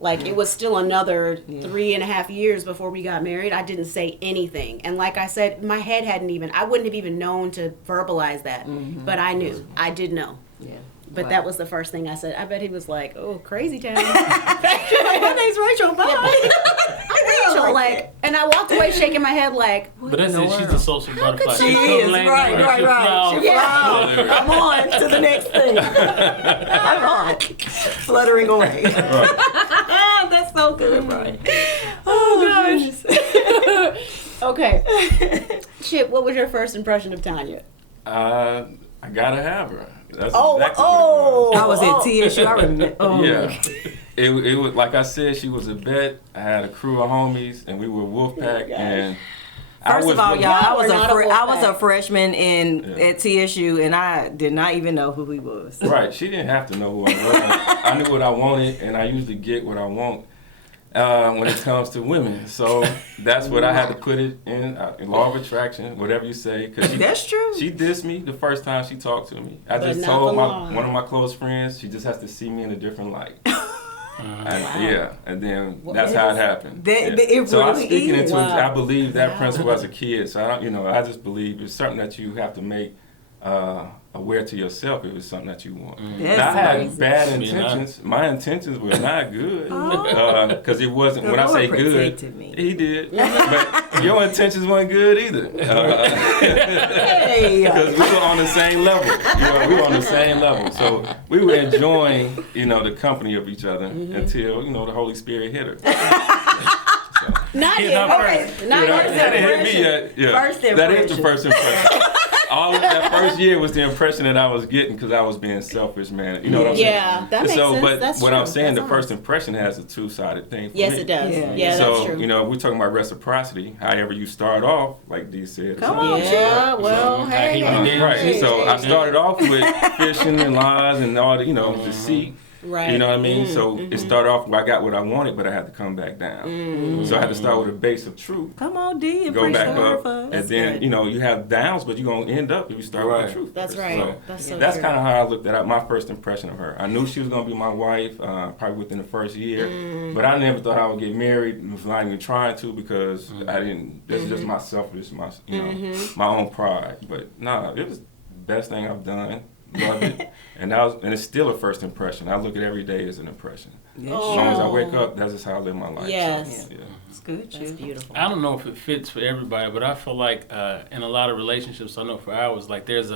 Like, it was still another 3.5 years before we got married. I didn't say anything. And like I said, my head I wouldn't have even known to verbalize that. But I knew. I did know. Yeah. But that was the first thing I said. I bet he was like, oh, crazy town. My name's Rachel. Bye. I'm Rachel. Like, and I walked away shaking my head like, But that's it. She's a social butterfly. She is. Right. She Yeah. flew. I'm on to the next thing. I'm on. Fluttering away. That's so good, Brian. Oh, gosh. okay. Chip, what was your first impression of Tanya? I gotta have her. That's Oh, exactly oh. what it I was at TSU. I remember. Oh. was. Yeah. It was, like I said, she was a vet. I had a crew of homies, and we were Wolfpack. gosh. And First of all, y'all, I was Y'all were not a I was a Wolfpack. freshman at TSU, and I did not even know who he was. Right. She didn't have to know who I was. I knew what I wanted, and I usually get what I want when it comes to women. So that's what I had to put it in law of attraction, whatever you say. Cause That's true. She dissed me the first time she talked to me. I But just not told for long. one of my close friends, she just has to see me in a different light. Yeah, and then that's how it happened. It So I'm really speaking is. into it. Wow. I believe that principle as a kid. So I don't, I just believe it's something that you have to make aware to yourself if it's something that you want. That's Now, I had crazy. bad Be not. intentions. My intentions were not good Oh. because it wasn't. The When I say Lord good, protected me. He did. But your intentions weren't good either. Hey. Because we were on the same level. We were on the same level. So we were enjoying, the company of each other until, the Holy Spirit hit her. Not Yeah, yet. not Okay. first. Not That yet. didn't hit me yet. Yeah. First That is the impression. first impression. All of that first year was the impression that I was getting because I was being selfish, man. You know what I'm saying? Yeah, that makes sense. But That's what true. I'm saying, That's the first honest. impression has a two-sided thing for Yes, me. it does. Yeah. Yeah, So, that's true. if we're talking about reciprocity, however you start off, like Dee said. Come it's on, like- Yeah, well, hey. Right. So I started off with fishing and lies and all the, deceit. Right. You know what I mean? So it started off where I got what I wanted, but I had to come back down. So I had to start with a base of truth. Come on, D, and Go preach back the word up, for us. and then you have downs, but you're gonna end up if you start with Right. the truth. That's first. right. So That's so that's true. kind of how I looked at my first impression of her. I knew she was gonna be my wife, probably within the first year, but I never thought I would get married. Was not even trying to because I didn't. That's just my selfish, my own pride. But nah, it was the best thing I've done. Love it, and it's still a first impression. I look at every day as an impression. Yes. As long as I wake up, that's just how I live my life. Yes. So, yeah. It's good, That's Chip. beautiful. I don't know if it fits for everybody, but I feel like in a lot of relationships, I know for ours, like there's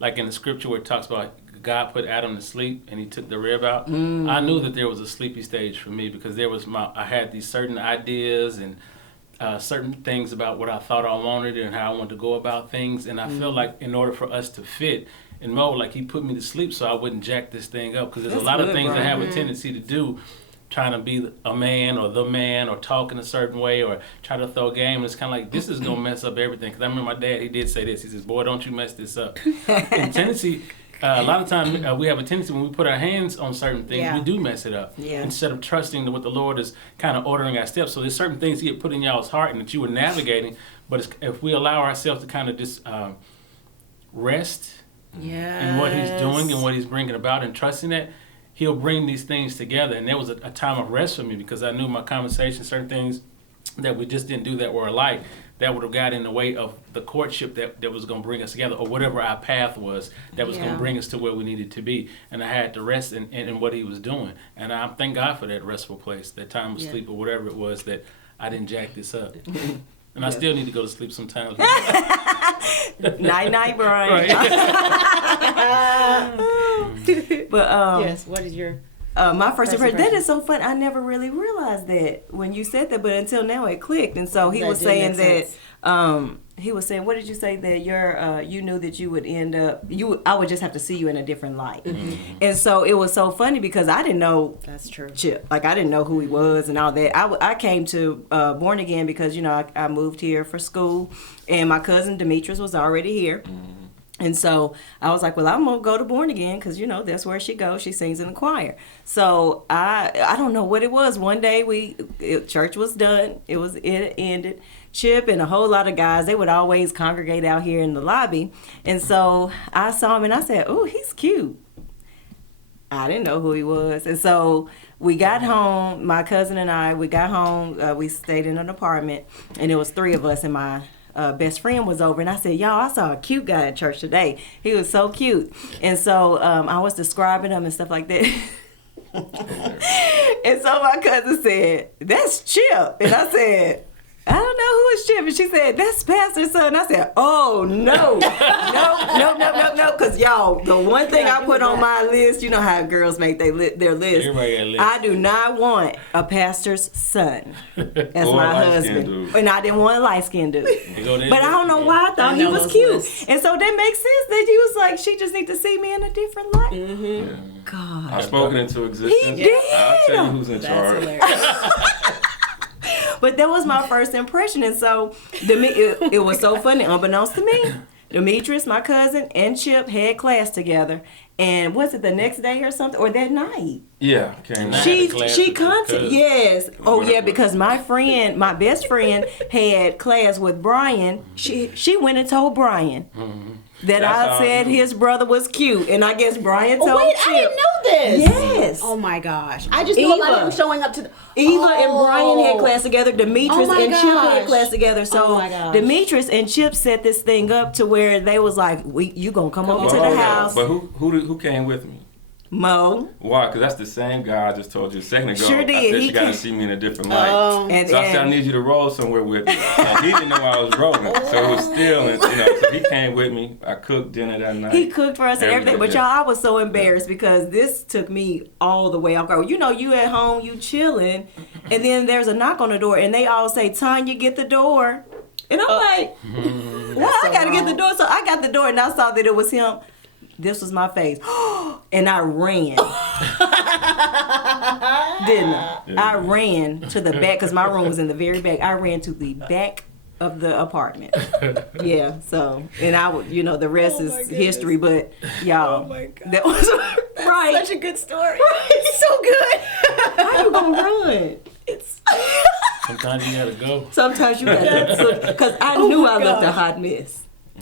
like in the scripture where it talks about God put Adam to sleep and he took the rib out. I knew that there was a sleepy stage for me because I had these certain ideas and certain things about what I thought I wanted and how I wanted to go about things. And I feel like in order for us to fit and mode, like he put me to sleep so I wouldn't jack this thing up because there's That's a lot of good, things I Brian. have a tendency to do, trying to be a man or talking a certain way or try to throw a game. And it's kind of like, this is going to mess up everything. Because I remember my dad, he did say this. He says, boy, don't you mess this up. And tendency, a lot of times we have a tendency when we put our hands on certain things, Yeah. we do mess it up. Yeah. Instead of trusting what the Lord is kind of ordering our steps. So there's certain things he had put in y'all's heart and that you were navigating. But if we allow ourselves to kind of just rest Yeah. in what he's doing and what he's bringing about and trusting that, he'll bring these things together. And there was a time of rest for me because I knew my conversation, certain things that we just didn't do that were alike, that would have got in the way of the courtship that was going to bring us together, or whatever our path was that was going to bring us to where we needed to be. And I had to rest in what he was doing. And I thank God for that restful place, that time of sleep, or whatever it was, that I didn't jack this up. And I still need to go to sleep sometimes. Night, Brian. But yes, what is your my first impression? That is so fun. I never really realized that when you said that, but until now it clicked. And so he was saying that he was saying, what did you say, that you knew that you would end up, I would just have to see you in a different light. And so it was so funny because I didn't know That's true. Chip. Like, I didn't know who he was and all that. I came to Born Again because, I moved here for school, and my cousin Demetrius was already here. And so I was like, well, I'm going to go to Born Again because, that's where she goes. She sings in the choir. So I don't know what it was. One day church was done. It ended. Chip and a whole lot of guys, they would always congregate out here in the lobby. And so I saw him and I said, oh, he's cute. I didn't know who he was. And so we got home, my cousin and I, we got home. We stayed in an apartment, and it was 3 of us, and my best friend was over, and I said, y'all, I saw a cute guy at church today. He was so cute. And so I was describing him and stuff like that. And so my cousin said, that's Chip. And I said, I don't know who is Chip. And she said, that's Pastor's son. I said, oh, no. No. Because, y'all, the one thing I put on my list, you know how girls make their list. Everybody got a list. I do not want a pastor's son as Or my a light-skinned husband. dude. And I didn't want a light-skinned dude. But I don't know why I thought I he know was those cute. lists. And so that makes sense that he was like, she just need to see me in a different light. Yeah. God. I've spoken into existence. He did. I'll tell you who's in That's charge. hilarious. But that was my first impression, and so it was so funny. Unbeknownst to me, Demetrius, my cousin, and Chip had class together. And was it the next day or something, or that night? Yeah, came She- out. class She with your contacted, cousin. yes. Oh yeah, because my best friend had class with Brian. She went and told Brian that That's I how I said knew. his brother was cute, and I guess Brian told Wait, Chip. I didn't know this. Yes. Oh my gosh. I just knew a lot of Eva. them showing up to the Eva and Brian had class together. Demetrius Oh my and Chip had gosh. class together. So Oh my gosh. Demetrius and Chip set this thing up to where they was like, "You gonna come over to Well, the hold on. house, But who came with me? Mo?" Why? Because that's the same guy I just told you a second ago. Sure I did. said He she got to came- see me in a different light. And, So I said, I need you to roll somewhere with me. And he didn't know I was rolling. So it was still, so he came with me. I cooked dinner that night. He cooked for us and everything. But Yeah. y'all, I was so embarrassed because this took me all the way off guard. You at home, you chilling, and then there's a knock on the door, and they all say, Tanya, get the door. And I'm like, well, I got to get the door. So I got the door, and I saw that it was him. This was my face. And I ran. Didn't I? I ran to the back because my room was in the very back. I ran to the back of the apartment. Yeah, so, and I would, the rest is history, but y'all, that was right. Such a good story. It's so good. How you gonna run? Sometimes you gotta go. Sometimes you got because I knew I left a hot mess.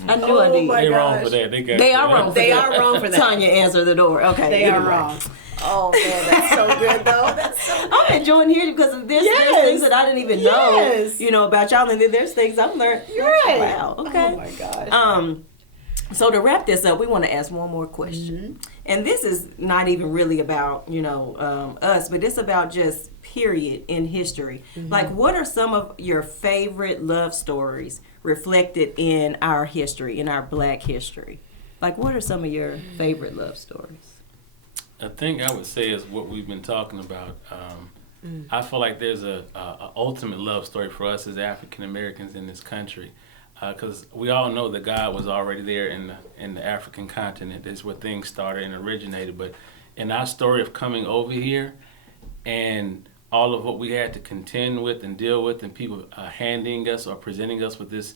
I knew I did. They wrong for that. They are wrong. They are wrong for that. Tanya answered the door. Okay, They are anyway. wrong. Oh man, that's so good though. That's so good. I'm enjoying hearing because there's things that I didn't even Yes. know, about y'all, and then there's things I've learned. You're right. Wow. Okay. Oh my gosh. So to wrap this up, we want to ask one more question, and this is not even really about us, but it's about just period in history. Like, what are some of your favorite love stories reflected in our history, in our Black history? Like, what are some of your favorite love stories? I think I would say is what we've been talking about. I feel like there's a ultimate love story for us as African Americans in this country, because we all know that God was already there in the African continent. That's where things started and originated. But in our story of coming over here, and all of what we had to contend with and deal with, and people handing us or presenting us with this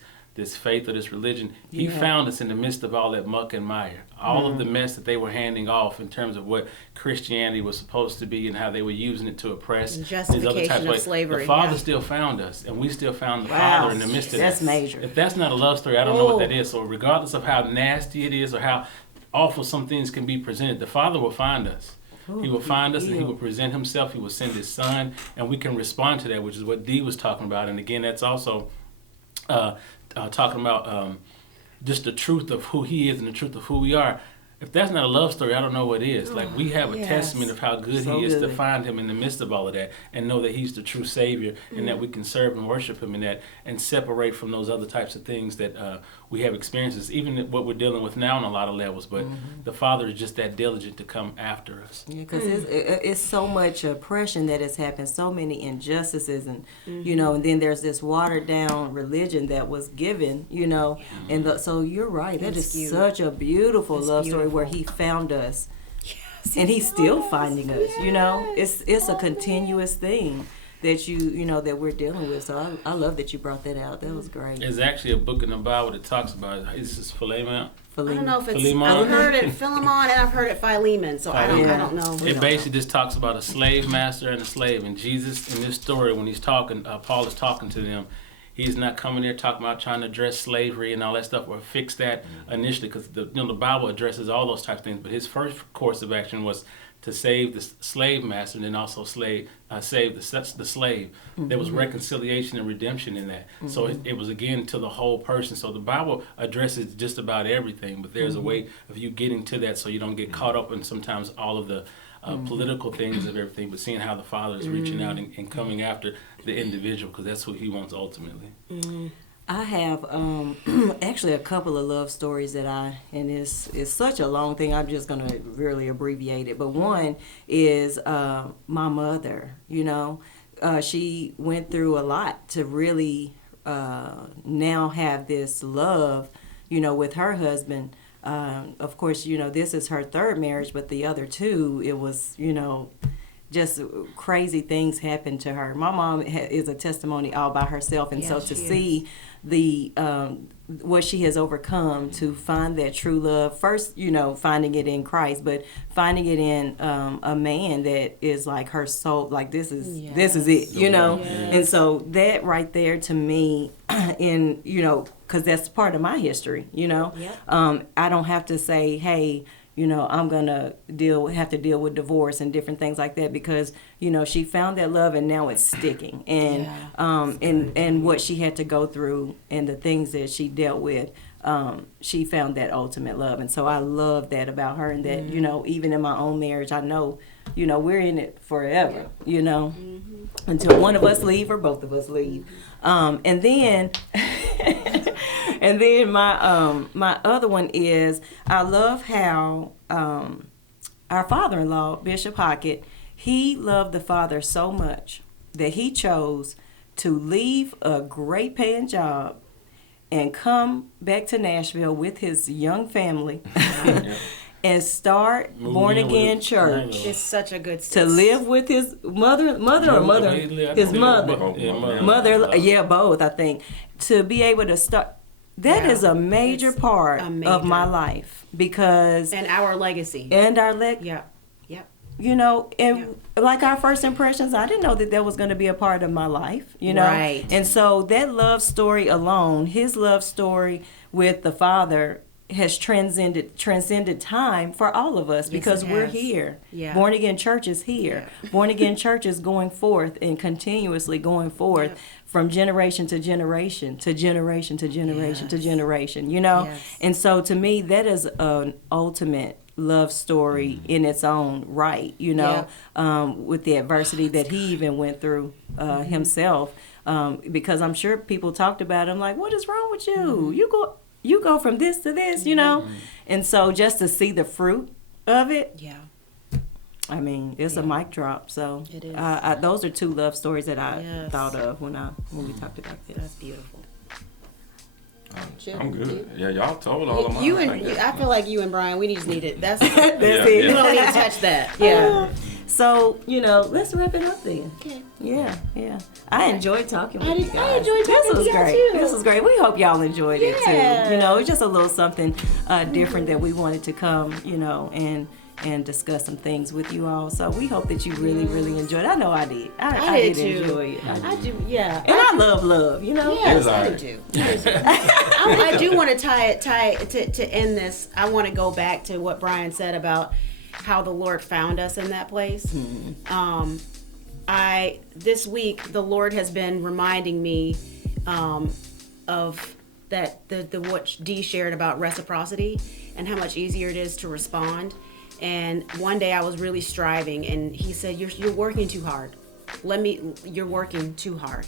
faith or this religion, he found us in the midst of all that muck and mire, all of the mess that they were handing off in terms of what Christianity was supposed to be and how they were using it to oppress. And these other justification types of ways. slavery, The Father yeah. still found us, and we still found the Wow. Father in the midst of That's that. major. If that's not a love story, I don't know what that is. So regardless of how nasty it is or how awful some things can be presented, the Father will find us. He will find us and he will present himself. He will send his son, and we can respond to that, which is what Dee was talking about. And again, that's also talking about just the truth of who he is and the truth of who we are. If that's not a love story, I don't know what is. Like, we have a testament of how good he is to find him in the midst of all of that and know that he's the true Savior and that we can serve and worship him in that and separate from those other types of things that we have experiences, even what we're dealing with now on a lot of levels. But the Father is just that diligent to come after us. Yeah, because it's so much oppression that has happened, so many injustices, and you know, and then there's this watered down religion that was given, you know, and so you're right. That is such a beautiful love story where he found us, and he's still finding us. You know, it's a continuous thing that you know that we're dealing with. So I love that you brought that out. That was great. There's actually a book in the Bible that talks about it. This is Philemon. I don't know if it's. Philemon. I've heard it Philemon and I've heard it Philemon. So I don't know. It basically just talks about a slave master and a slave. And Jesus, in this story, when he's talking, Paul is talking to them. He's not coming there talking about trying to address slavery and all that stuff or fix that initially, because the Bible addresses all those types of things. But his first course of action was to save the slave master and then also save the slave. There was reconciliation and redemption in that. So it was, again, to the whole person. So the Bible addresses just about everything, but there's a way of you getting to that so you don't get caught up in sometimes all of the political things of everything, but seeing how the Father is reaching out and coming after the individual, because that's what he wants ultimately. I have actually a couple of love stories and it's such a long thing, I'm just going to really abbreviate it. But one is my mother, you know. She went through a lot to really now have this love, you know, with her husband. Of course, you know, this is her third marriage, but the other two, it was, you know, just crazy things happened to her. My mom is a testimony all by herself, and so to see the what she has overcome to find that true love, first, you know, finding it in Christ, but finding it in a man that is like her soul, like this is it, you know. And so that right there to me, in, you know, because that's part of my history, you know. I don't have to say, hey, you know, I'm gonna have to deal with divorce and different things like that, because, you know, she found that love and now it's sticking, and and what she had to go through and the things that she dealt with, she found that ultimate love. And so I love that about her, and that, you know, even in my own marriage, I know, you know, we're in it forever, you know, until one of us leave or both of us leave. And then and then my other one is, I love how our father-in-law, Bishop Hockett, he loved the Father so much that he chose to leave a great paying job and come back to Nashville with his young family and start Born Again Church. It's such a good to live with his mother, his mother, yeah, both, I think, to be able to start. That is a major part of my life, because and our legacy and our you know, and like our first impressions, I didn't know that was going to be a part of my life, you know. Right. And so that love story alone, his love story with the Father, has transcended time for all of us, because we're here. Born Again Church is here. Born Again Church is going forth and continuously going forth from generation to generation to generation to generation to generation, you know. And so to me, that is an ultimate love story in its own right, you know, with the adversity that he even went through himself, because I'm sure people talked about him like, what is wrong with you? You go from this to this, you know. And so just to see the fruit of it, I mean, it's a mic drop. So it is. Those are two love stories that I thought of when we talked about this. That's beautiful. I'm good. Yeah, y'all told all of mine. I feel like you and Brian, we just need it. That's it. We don't need to touch that. So, you know, let's wrap it up then. Okay. Yeah. I enjoyed talking with you guys. I enjoyed talking with you guys too. too. This was great. We hope y'all enjoyed it too. You know, it's just a little something different that we wanted to come, you know, and discuss some things with you all. So we hope that you really, really enjoyed it. I know I did. I did enjoy it. I do, yeah. And I love, you know. Yes, I do. I do want to tie it to end this. I want to go back to what Brian said about how the Lord found us in that place. This week the Lord has been reminding me of that the what Dee shared about reciprocity and how much easier it is to respond. And one day I was really striving, and he said, "You're working too hard. You're working too hard."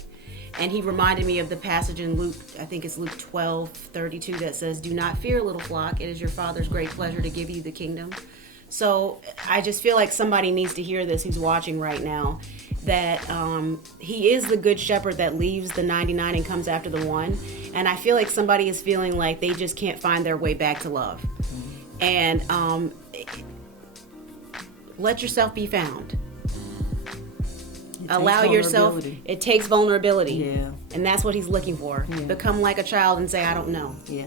And he reminded me of the passage in Luke, I think it's Luke 12:32, that says, "Do not fear, little flock. It is your Father's great pleasure to give you the kingdom." So I just feel like somebody needs to hear this who's watching right now, that he is the good shepherd that leaves the 99 and comes after the one. And I feel like somebody is feeling like they just can't find their way back to love. And let yourself be found. Allow yourself. It takes vulnerability. Yeah. And that's what he's looking for. Yeah. Become like a child and say, "I don't know. Yeah.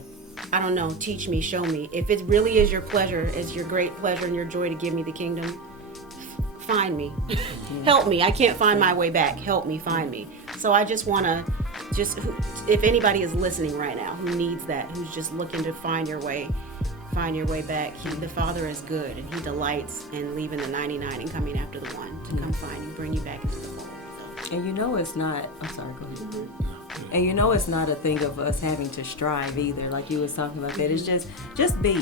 I don't know. Teach me, show me. If it really is your pleasure, is your great pleasure and your joy to give me the kingdom, find me. Help me. I can't find my way back. Help me, find me." So I just want to, if anybody is listening right now who needs that, who's just looking to find your way back, the Father is good, and he delights in leaving the 99 and coming after the one to come find you, bring you back into the fold. So. And it's not, I'm sorry, go ahead. And it's not a thing of us having to strive either, like you was talking about that. It's just be,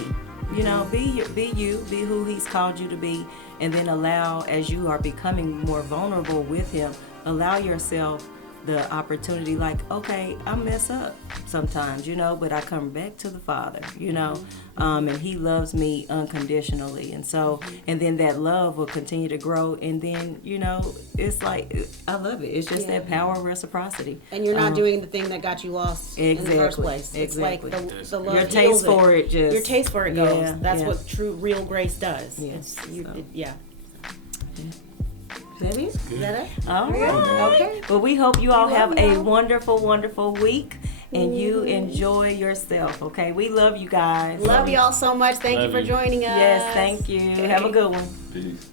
be you, be who he's called you to be, and then allow, as you are becoming more vulnerable with him, allow yourself the opportunity, like, okay, I mess up sometimes, but I come back to the Father, and he loves me unconditionally. And so, and then that love will continue to grow. And then, it's like, I love it. It's just that power of reciprocity. And you're not doing the thing that got you lost in the first place. It's like the love your taste for it just. Your taste for it goes. Yeah, That's what true, real grace does. Yeah. Is that it? All right. Okay. Well, we hope you all have a wonderful, wonderful week, and you enjoy yourself. Okay. We love you guys. Love y'all so much. Thank you for joining us. Yes. Thank you. Have a good one. Peace.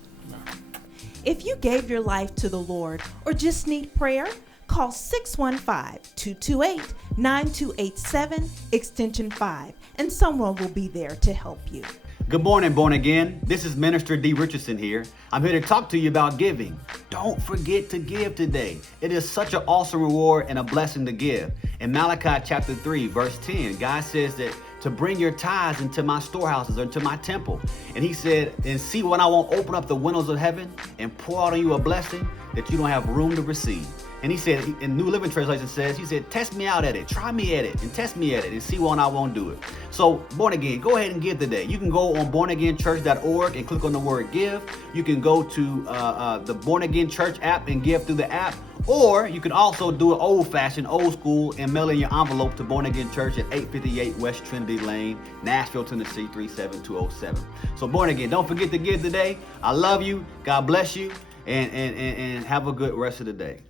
If you gave your life to the Lord or just need prayer, call 615-228-9287, extension 5, and someone will be there to help you. Good morning, Born Again. This is Minister D. Richardson here. I'm here to talk to you about giving. Don't forget to give today. It is such an awesome reward and a blessing to give. In Malachi chapter 3, verse 10, God says that to bring your tithes into my storehouses or into my temple. And he said, and see when I won't open up the windows of heaven and pour out on you a blessing that you don't have room to receive. And he said, in New Living Translation says, he said, test me out at it, try me at it, and test me at it, and see when I won't do it. So, Born Again, go ahead and give today. You can go on bornagainchurch.org and click on the word give. You can go to the Born Again Church app and give through the app. Or you can also do it old-fashioned, old school, and mail in your envelope to Born Again Church at 858 West Trinity Lane, Nashville, Tennessee, 37207. So, Born Again, don't forget to give today. I love you. God bless you. And have a good rest of the day.